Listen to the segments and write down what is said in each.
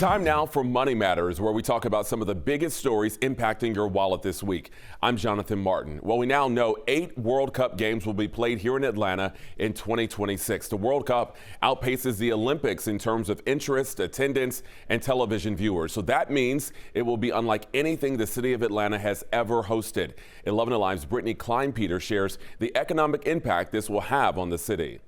Time now for Money Matters, where we talk about some of the biggest stories impacting your wallet this week. I'm Jonathan Martin. Well, we now know 8 World Cup games will be played here in Atlanta in 2026. The World Cup outpaces the Olympics in terms of interest, attendance, and television viewers. So that means it will be unlike anything the city of Atlanta has ever hosted. 11 Alive's Brittany Kleinpeter shares the economic impact this will have on the city.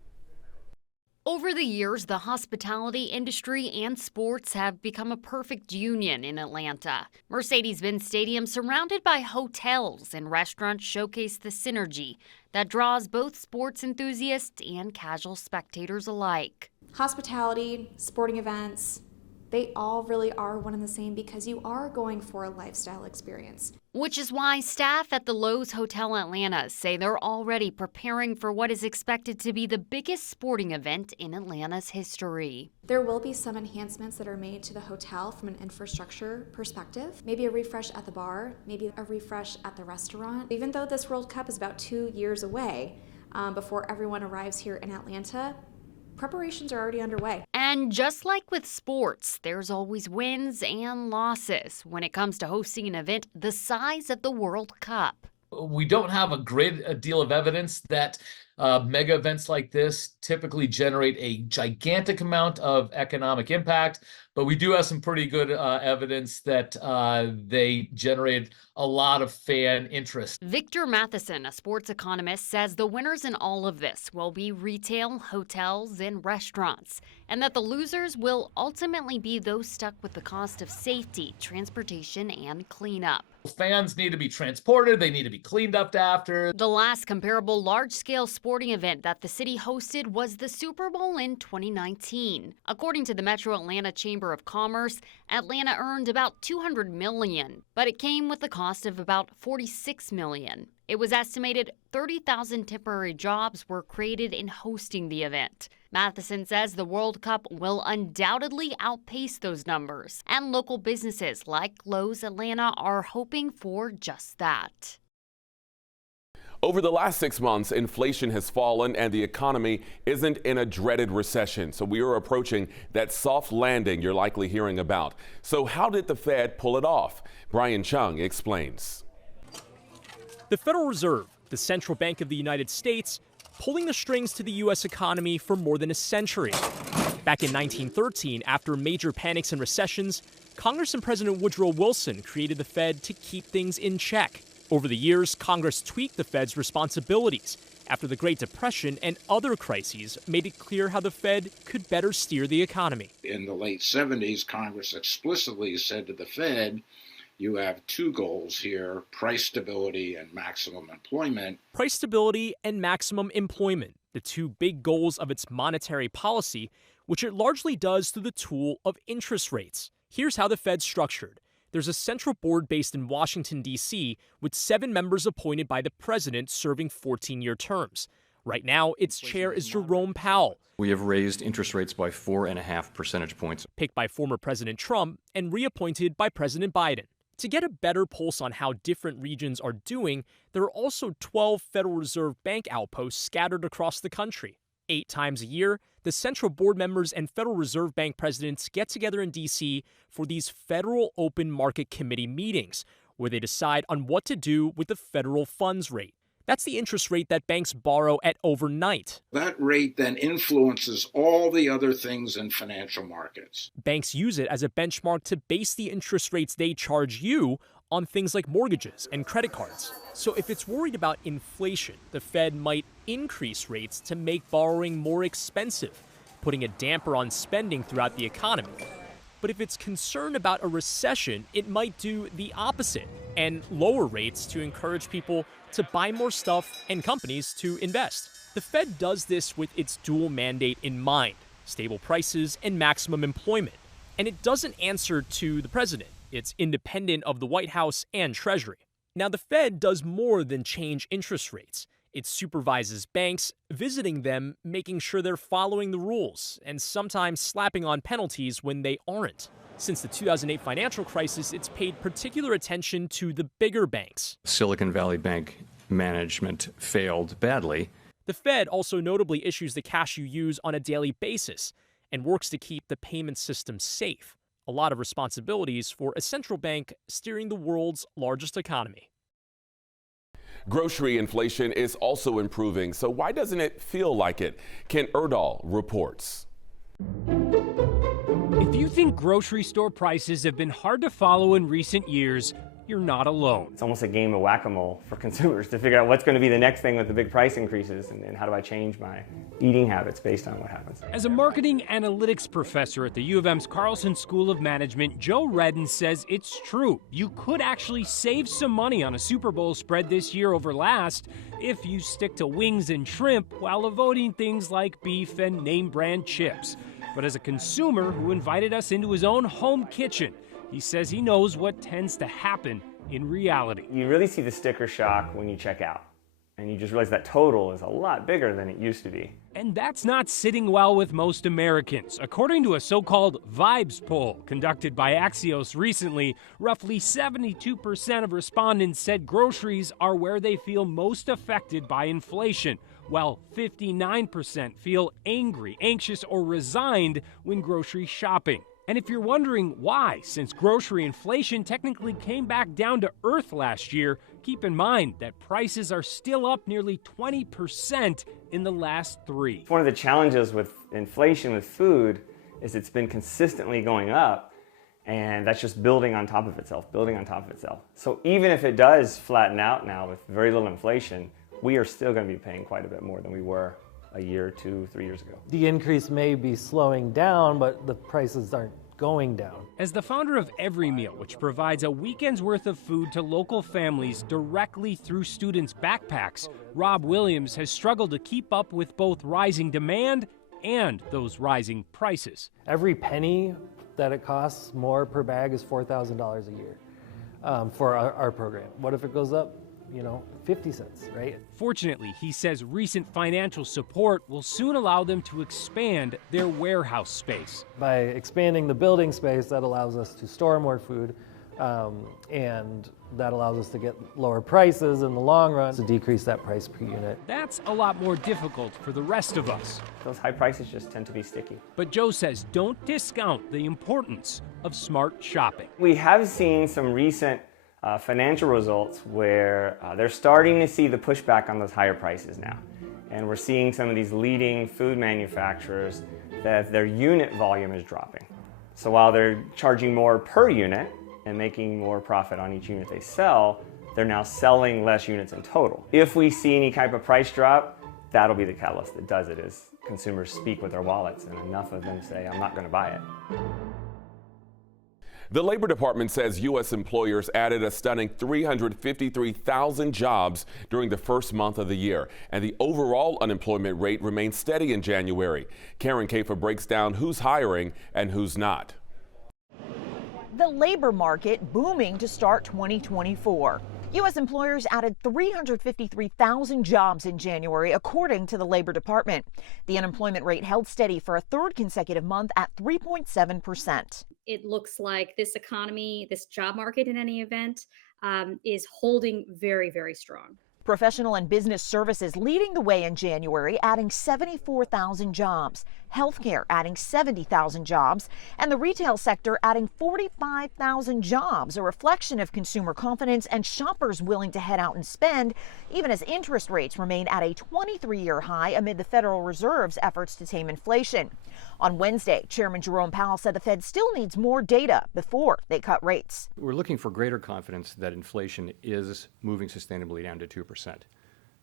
Over the years, the hospitality industry and sports have become a perfect union in Atlanta. Mercedes-Benz Stadium, surrounded by hotels and restaurants, showcase the synergy that draws both sports enthusiasts and casual spectators alike. Hospitality, sporting events, they all really are one and the same because you are going for a lifestyle experience. Which is why staff at the Lowe's Hotel Atlanta say they're already preparing for what is expected to be the biggest sporting event in Atlanta's history. There will be some enhancements that are made to the hotel from an infrastructure perspective. Maybe a refresh at the bar, maybe a refresh at the restaurant. Even though this World Cup is about 2 years away before everyone arrives here in Atlanta, preparations are already underway. And just like with sports, there's always wins and losses when it comes to hosting an event the size of the World Cup. We don't have a great deal of evidence that mega events like this typically generate a gigantic amount of economic impact, but we do have some pretty good evidence that they generate a lot of fan interest. Victor Matheson, a sports economist, says the winners in all of this will be retail, hotels, and restaurants, and that the losers will ultimately be those stuck with the cost of safety, transportation, and cleanup. Fans need to be transported, they need to be cleaned up after. The last comparable large-scale sporting event that the city hosted was the Super Bowl in 2019. According to the Metro Atlanta Chamber of Commerce, Atlanta earned about $200 million, but it came with the cost of about $46 million. It was estimated 30,000 temporary jobs were created in hosting the event. Matheson says the World Cup will undoubtedly outpace those numbers, and local businesses like Lowe's Atlanta are hoping for just that. Over the last 6 months, inflation has fallen and the economy isn't in a dreaded recession. So we are approaching that soft landing you're likely hearing about. So how did the Fed pull it off? Brian Chung explains. The Federal Reserve, the central bank of the United States, pulling the strings to the U.S. economy for more than a century. Back in 1913, after major panics and recessions, Congress and President Woodrow Wilson created the Fed to keep things in check. Over the years, Congress tweaked the Fed's responsibilities after the Great Depression and other crises made it clear how the Fed could better steer the economy. In the late 70s, Congress explicitly said to the Fed, you have 2 goals here, price stability and maximum employment. Price stability and maximum employment, the 2 big goals of its monetary policy, which it largely does through the tool of interest rates. Here's how the Fed's structured. There's a central board based in Washington, D.C., with 7 members appointed by the president serving 14-year terms. Right now, its chair is Jerome Powell. We have raised interest rates by 4.5 percentage points. Picked by former President Trump and reappointed by President Biden. To get a better pulse on how different regions are doing, there are also 12 Federal Reserve Bank outposts scattered across the country. 8 times a year, the central board members and Federal Reserve Bank presidents get together in D.C. for these Federal Open Market Committee meetings, where they decide on what to do with the federal funds rate. That's the interest rate that banks borrow at overnight. That rate then influences all the other things in financial markets. Banks use it as a benchmark to base the interest rates they charge you on things like mortgages and credit cards. So if it's worried about inflation, the Fed might increase rates to make borrowing more expensive, putting a damper on spending throughout the economy. But if it's concerned about a recession, it might do the opposite and lower rates to encourage people to buy more stuff and companies to invest. The Fed does this with its dual mandate in mind, stable prices and maximum employment. And it doesn't answer to the president. It's independent of the White House and Treasury. Now, the Fed does more than change interest rates. It supervises banks, visiting them, making sure they're following the rules, and sometimes slapping on penalties when they aren't. Since the 2008 financial crisis, it's paid particular attention to the bigger banks. Silicon Valley Bank management failed badly. The Fed also notably issues the cash you use on a daily basis and works to keep the payment system safe. A lot of responsibilities for a central bank steering the world's largest economy. Grocery inflation is also improving, so why doesn't it feel like it? Ken Erdahl reports. If you think grocery store prices have been hard to follow in recent years, you're not alone. It's almost a game of whack-a-mole for consumers to figure out what's going to be the next thing with the big price increases, and how do I change my eating habits based on what happens. As a marketing analytics professor at the U of M's Carlson School of Management, Joe Redden says it's true. You could actually save some money on a Super Bowl spread this year over last if you stick to wings and shrimp while avoiding things like beef and name-brand chips. But as a consumer who invited us into his own home kitchen, he says he knows what tends to happen in reality. You really see the sticker shock when you check out, and you just realize that total is a lot bigger than it used to be. And that's not sitting well with most Americans. According to a so-called Vibes poll conducted by Axios recently, roughly 72% of respondents said groceries are where they feel most affected by inflation, while 59% feel angry, anxious, or resigned when grocery shopping. And if you're wondering why, since grocery inflation technically came back down to earth last year, keep in mind that prices are still up nearly 20% in the last 3. One of the challenges with inflation with food is it's been consistently going up, and that's just building on top of itself, building on top of itself. So even if it does flatten out now with very little inflation, we are still going to be paying quite a bit more than we were a year, 2, 3 years ago. The increase may be slowing down, but the prices aren't going down. As the founder of Every Meal, which provides a weekend's worth of food to local families directly through students' backpacks, Rob Williams has struggled to keep up with both rising demand and those rising prices. Every penny that it costs more per bag is $4,000 a year for our program. What if it goes up, 50 cents, right? Fortunately, he says recent financial support will soon allow them to expand their warehouse space. By expanding the building space, that allows us to store more food, and that allows us to get lower prices in the long run to decrease that price per unit. That's a lot more difficult for the rest of us. Those high prices just tend to be sticky. But Joe says don't discount the importance of smart shopping. We have seen some recent financial results where they're starting to see the pushback on those higher prices now. And we're seeing some of these leading food manufacturers that their unit volume is dropping. So while they're charging more per unit and making more profit on each unit they sell, they're now selling less units in total. If we see any type of price drop, that'll be the catalyst that does it, is consumers speak with their wallets and enough of them say, I'm not going to buy it. The Labor Department says U.S. employers added a stunning 353,000 jobs during the first month of the year, and the overall unemployment rate remained steady in January. Karen Kafa breaks down who's hiring and who's not. The labor market booming to start 2024. U.S. employers added 353,000 jobs in January, according to the Labor Department. The unemployment rate held steady for a third consecutive month at 3.7%. It looks like this economy, this job market in any event, is holding very, very strong. Professional and business services leading the way in January, adding 74,000 jobs. Healthcare adding 70,000 jobs, and the retail sector adding 45,000 jobs, a reflection of consumer confidence and shoppers willing to head out and spend, even as interest rates remain at a 23-year high amid the Federal Reserve's efforts to tame inflation. On Wednesday, Chairman Jerome Powell said the Fed still needs more data before they cut rates. We're looking for greater confidence that inflation is moving sustainably down to 2%.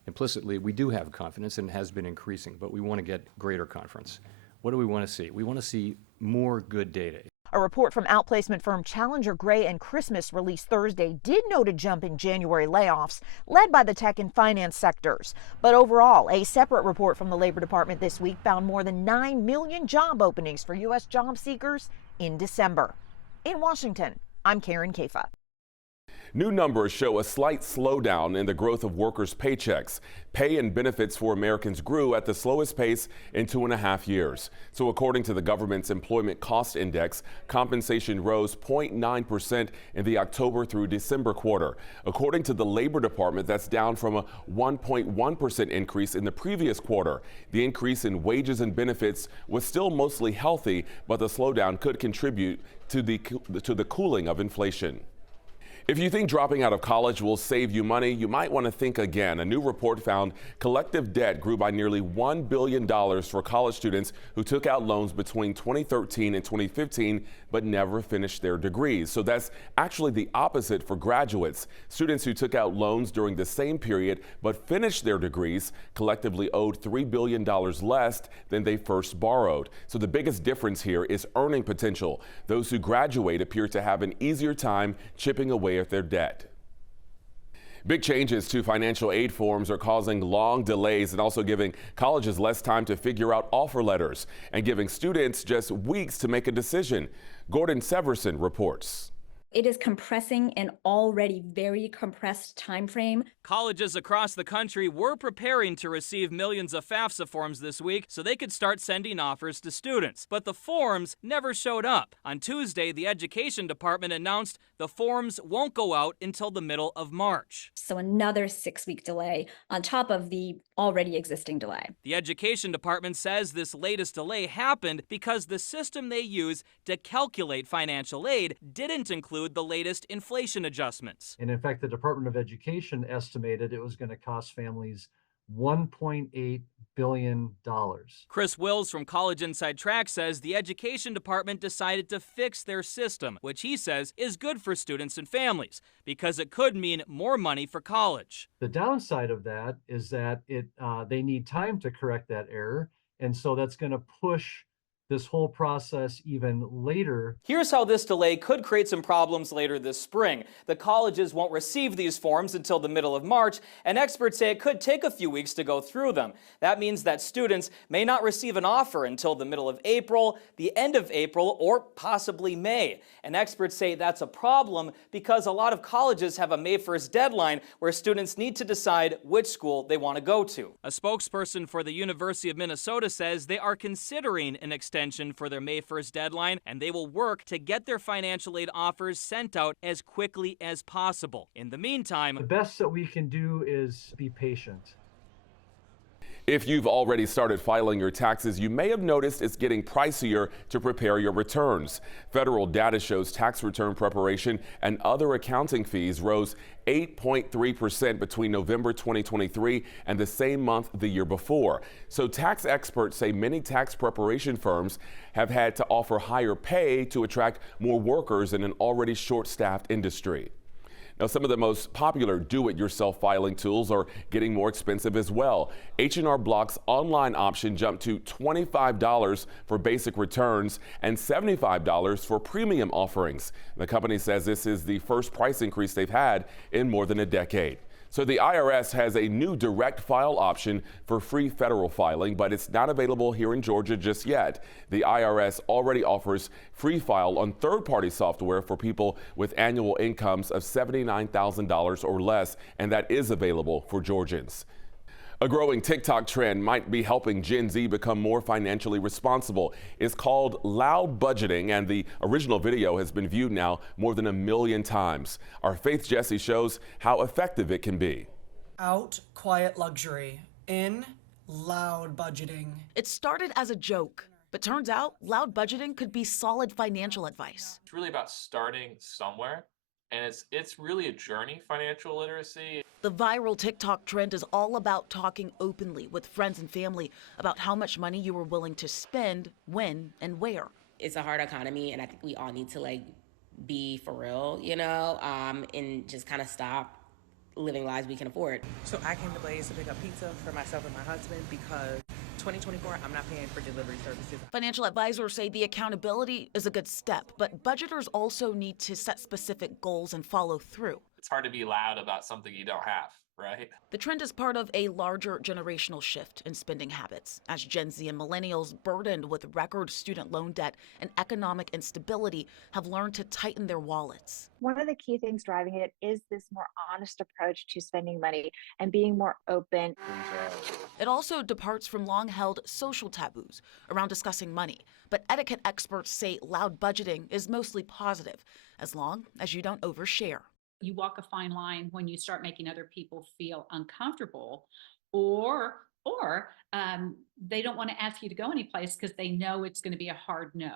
Implicitly, we do have confidence and it has been increasing, but we want to get greater confidence. What do we want to see? We want to see more good data. A report from outplacement firm Challenger Gray and Christmas released Thursday did note a jump in January layoffs, led by the tech and finance sectors. But overall, a separate report from the Labor Department this week found more than 9 million job openings for U.S. job seekers in December. In Washington, I'm Karen Kafa. New numbers show a slight slowdown in the growth of workers' paychecks. Pay and benefits for Americans grew at the slowest pace in 2.5 years. So according to the government's Employment Cost Index, compensation rose 0.9% in the October through December quarter. According to the Labor Department, that's down from a 1.1% increase in the previous quarter. The increase in wages and benefits was still mostly healthy, but the slowdown could contribute to the cooling of inflation. If you think dropping out of college will save you money, you might want to think again. A new report found collective debt grew by nearly $1 billion for college students who took out loans between 2013 and 2015 but never finished their degrees. So that's actually the opposite for graduates. Students who took out loans during the same period but finished their degrees collectively owed $3 billion less than they first borrowed. So the biggest difference here is earning potential. Those who graduate appear to have an easier time chipping away at their debt. Big changes to financial aid forms are causing long delays and also giving colleges less time to figure out offer letters and giving students just weeks to make a decision. Gordon Severson reports. It is compressing an already very compressed time frame. Colleges across the country were preparing to receive millions of FAFSA forms this week so they could start sending offers to students. But the forms never showed up. On Tuesday, the Education Department announced the forms won't go out until the middle of March. So another 6-week delay on top of the already existing delay. The Education Department says this latest delay happened because the system they use to calculate financial aid didn't include the latest inflation adjustments. And in fact, the Department of Education estimated it was going to cost families $1.8 billion. Chris Wills from College Inside Track says the Education Department decided to fix their system, which he says is good for students and families because it could mean more money for college. The downside of that is that they need time to correct that error, and so that's going to push this whole process even later. Here's how this delay could create some problems later this spring. The colleges won't receive these forms until the middle of March, and experts say it could take a few weeks to go through them. That means that students may not receive an offer until the middle of April, the end of April, or possibly May. And experts say that's a problem because a lot of colleges have a May 1st deadline where students need to decide which school they want to go to. A spokesperson for the University of Minnesota says they are considering an extension for their May 1st deadline, and they will work to get their financial aid offers sent out as quickly as possible. In the meantime, the best that we can do is be patient. If you've already started filing your taxes, you may have noticed it's getting pricier to prepare your returns. Federal data shows tax return preparation and other accounting fees rose 8.3% between November 2023 and the same month the year before. So tax experts say many tax preparation firms have had to offer higher pay to attract more workers in an already short-staffed industry. Now, some of the most popular do-it-yourself filing tools are getting more expensive as well. H&R Block's online option jumped to $25 for basic returns and $75 for premium offerings. The company says this is the first price increase they've had in more than a decade. So the IRS has a new direct file option for free federal filing, but it's not available here in Georgia just yet. The IRS already offers free file on third-party software for people with annual incomes of $79,000 or less, and that is available for Georgians. A growing TikTok trend might be helping Gen Z become more financially responsible. It's called loud budgeting, and the original video has been viewed now more than 1 million times. Our Faith Jesse shows how effective it can be. Out, quiet luxury. In, loud budgeting. It started as a joke, but turns out loud budgeting could be solid financial advice. It's really about starting somewhere, and it's really a journey, financial literacy. The viral TikTok trend is all about talking openly with friends and family about how much money you are willing to spend, when, and where. It's a hard economy, and I think we all need to be for real, and just kind of stop living lives we can afford. So I came to Blaze to pick up pizza for myself and my husband because 2024, I'm not paying for delivery services. Financial advisors say the accountability is a good step, but budgeters also need to set specific goals and follow through. It's hard to be loud about something you don't have, right? The trend is part of a larger generational shift in spending habits, as Gen Z and millennials burdened with record student loan debt and economic instability have learned to tighten their wallets. One of the key things driving it is this more honest approach to spending money and being more open. It also departs from long-held social taboos around discussing money, but etiquette experts say loud budgeting is mostly positive, as long as you don't overshare. You walk a fine line when you start making other people feel uncomfortable, or they don't want to ask you to go anyplace because they know it's going to be a hard no.